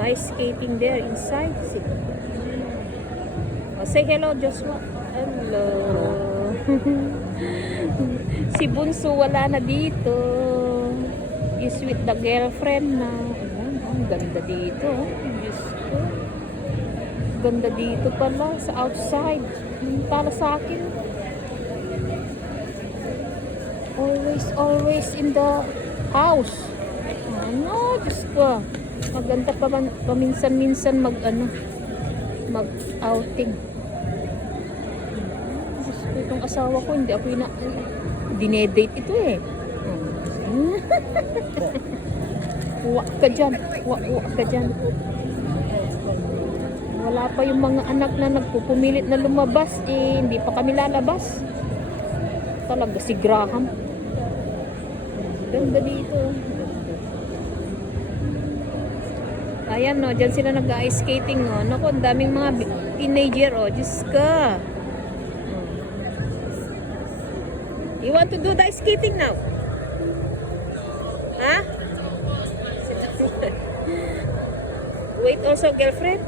Ice skating there inside. Oh, say hello, Joshua. Hello. Si Bunso wala na dito. Is with the girlfriend na. Ayan, ang ganda dito. Diyos ko. Ganda dito pala sa outside. Para sa akin. Always in the house. Ano, Diyos ko. Maganda pa paminsan-minsan mag-outing. Diyos ko, itong asawa ko, hindi ako dinedate ito eh. Uwa ka dyan. Uwa ka dyan. Wala pa yung mga anak na nagpupumilit na lumabas eh. Hindi pa kami lalabas. Talaga si Graham. Ganda dito. Ayan no, dyan sila nag-ice skating no. Naku, ang daming mga teenager oh. Diyos ka. You want to do the ice skating now? Huh? Wait also girlfriend?